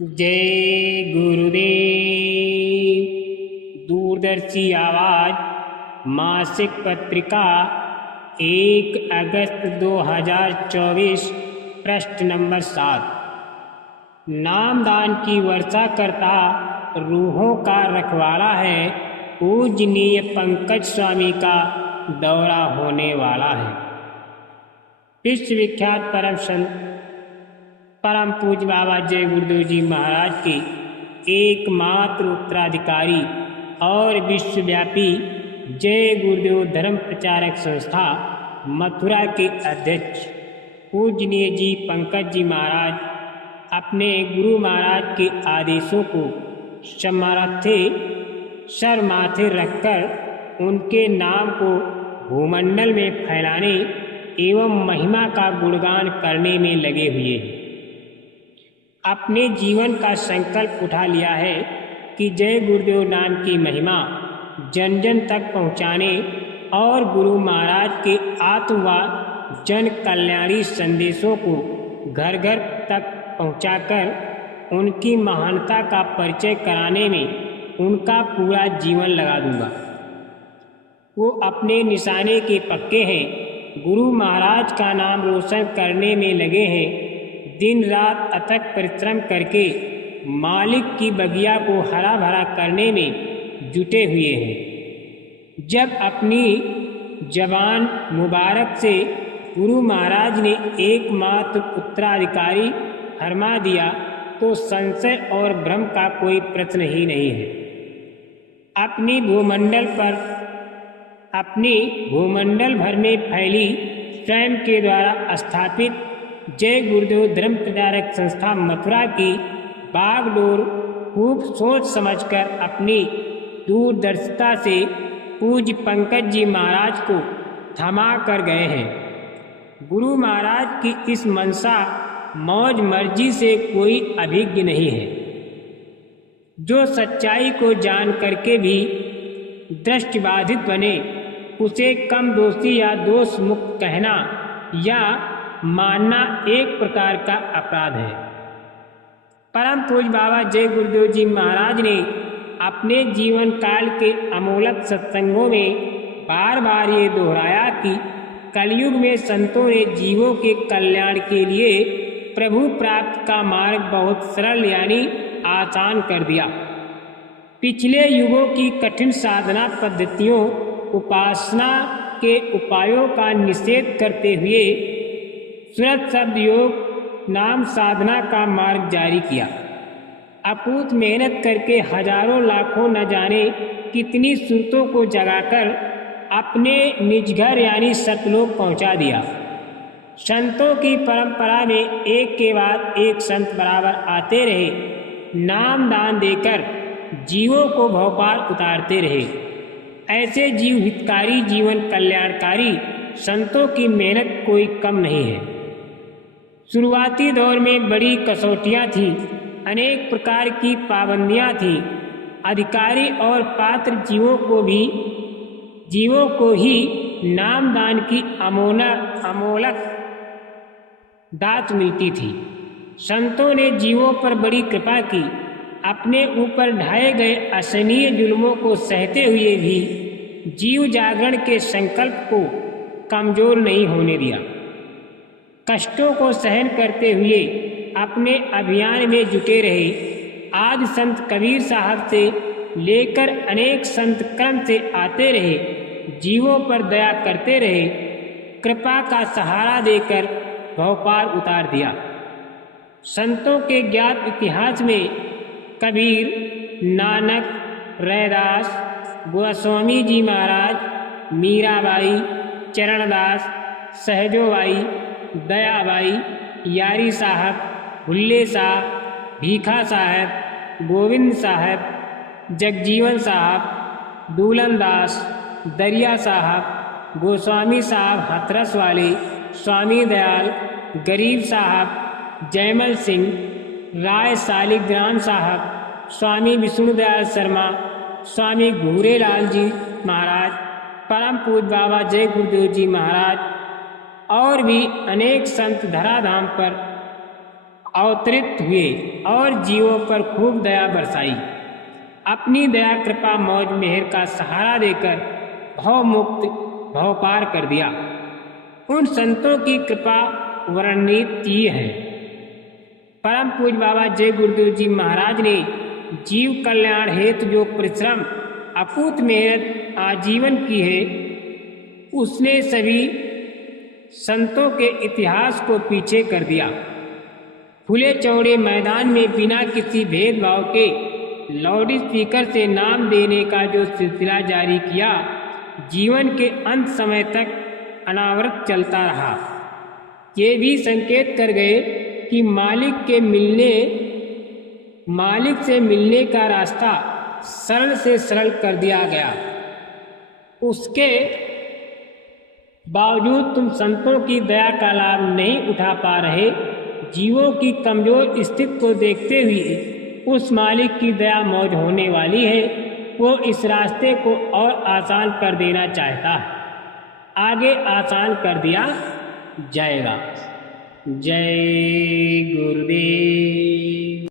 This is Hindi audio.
जय गुरुदेव। दूरदर्शी आवाज मासिक पत्रिका 1 अगस्त 2024 पृष्ठ नंबर 7। नामदान की वर्षा करता रूहों का रखवाला है, पूजनीय पंकज स्वामी का दौरा होने वाला है। विश्वविख्यात परम संत परम पूज्य बाबा जय गुरुदेव जी महाराज के एकमात्र उत्तराधिकारी और विश्वव्यापी जय गुरुदेव धर्म प्रचारक संस्था मथुरा के अध्यक्ष पूजनीय जी पंकज जी महाराज अपने गुरु महाराज के आदेशों को समर्थे सर माथे रखकर उनके नाम को भूमंडल में फैलाने एवं महिमा का गुणगान करने में लगे हुए हैं। अपने जीवन का संकल्प उठा लिया है कि जय गुरुदेव नाम की महिमा जन जन तक पहुँचाने और गुरु महाराज के आत्मवाद जन कल्याणी संदेशों को घर घर तक पहुँचाकर उनकी महानता का परिचय कराने में उनका पूरा जीवन लगा दूंगा। वो अपने निशाने के पक्के हैं, गुरु महाराज का नाम रोशन करने में लगे हैं। दिन रात अथक परिश्रम करके मालिक की बगिया को हरा भरा करने में जुटे हुए हैं। जब अपनी जबान मुबारक से गुरु महाराज ने एकमात्र उत्तराधिकारी फरमा दिया तो संशय और भ्रम का कोई प्रश्न ही नहीं है। अपनी भूमंडल भर में फैली स्वयं के द्वारा स्थापित जय गुरुदेव धर्म प्रचारक संस्था मथुरा की बागडोर खूब सोच समझकर अपनी दूरदर्शिता से पूज्य पंकज जी महाराज को थमा कर गए हैं। गुरु महाराज की इस मनसा मौज मर्जी से कोई अभिज्ञ नहीं है। जो सच्चाई को जान करके भी दृष्टिबाधित बने उसे कम दोषी या दोष मुक्त कहना या मानना एक प्रकार का अपराध है। परम पूज्य बाबा जय गुरुदेव जी महाराज ने अपने जीवन काल के अमोलक सत्संगों में बार बार ये दोहराया कि कलयुग में संतों ने जीवों के कल्याण के लिए प्रभु प्राप्त का मार्ग बहुत सरल यानी आसान कर दिया। पिछले युगों की कठिन साधना पद्धतियों उपासना के उपायों का निषेध करते हुए सुरत शब्द योग नाम साधना का मार्ग जारी किया। अपूत मेहनत करके हजारों लाखों न जाने कितनी सुरतों को जगाकर अपने निज घर यानी सतलोक पहुंचा दिया। संतों की परंपरा में एक के बाद एक संत बराबर आते रहे, नाम दान देकर जीवों को भवपार उतारते रहे। ऐसे जीव हितकारी जीवन कल्याणकारी संतों की मेहनत कोई कम नहीं है। शुरुआती दौर में बड़ी कसौटियाँ थीं, अनेक प्रकार की पाबंदियाँ थीं। अधिकारी और पात्र जीवों को ही नामदान की अमोलक दात मिलती थी। संतों ने जीवों पर बड़ी कृपा की, अपने ऊपर ढाए गए असहनीय जुल्मों को सहते हुए भी जीव जागरण के संकल्प को कमजोर नहीं होने दिया। कष्टों को सहन करते हुए अपने अभियान में जुटे रहे। आज संत कबीर साहब से लेकर अनेक संत क्रम से आते रहे, जीवों पर दया करते रहे, कृपा का सहारा देकर भवपार उतार दिया। संतों के ज्ञात इतिहास में कबीर, नानक, रैदास, गोस्वामी जी महाराज, मीराबाई, चरणदास, सहजोबाई, दयाबाई, यारी साहब, भुल्ले साहब, भीखा साहब, गोविंद साहब, जगजीवन साहब, दूलन दास, दरिया साहब, गोस्वामी साहब हथरस वाले, स्वामी दयाल, गरीब साहब, जयमल सिंह, राय सालिग्राम साहब, स्वामी विष्णुदयाल शर्मा, स्वामी घूरेलाल जी महाराज, परम पूज्य बाबा जय गुरुदेव जी महाराज और भी अनेक संत धराधाम पर अवतरित हुए और जीवों पर खूब दया बरसाई। अपनी दया कृपा मौज मेहर का सहारा देकर भव मुक्त भव पार कर दिया। उन संतों की कृपा वर्णनीय है। परम पूज बाबा जय गुरुदेव जी महाराज ने जीव कल्याण हेतु जो परिश्रम अकूत मेहनत आजीवन की है, उसने सभी संतों के इतिहास को पीछे कर दिया। खुले चौड़े मैदान में बिना किसी भेदभाव के लाउड स्पीकर से नाम देने का जो सिलसिला जारी किया, जीवन के अंत समय तक अनावरत चलता रहा। ये भी संकेत कर गए कि मालिक से मिलने का रास्ता सरल से सरल कर दिया गया। उसके बावजूद तुम संतों की दया का लाभ नहीं उठा पा रहे। जीवों की कमजोर स्थिति को देखते हुए उस मालिक की दया मौज होने वाली है। वो इस रास्ते को और आसान कर देना चाहता है, आगे आसान कर दिया जाएगा। जय गुरुदेव।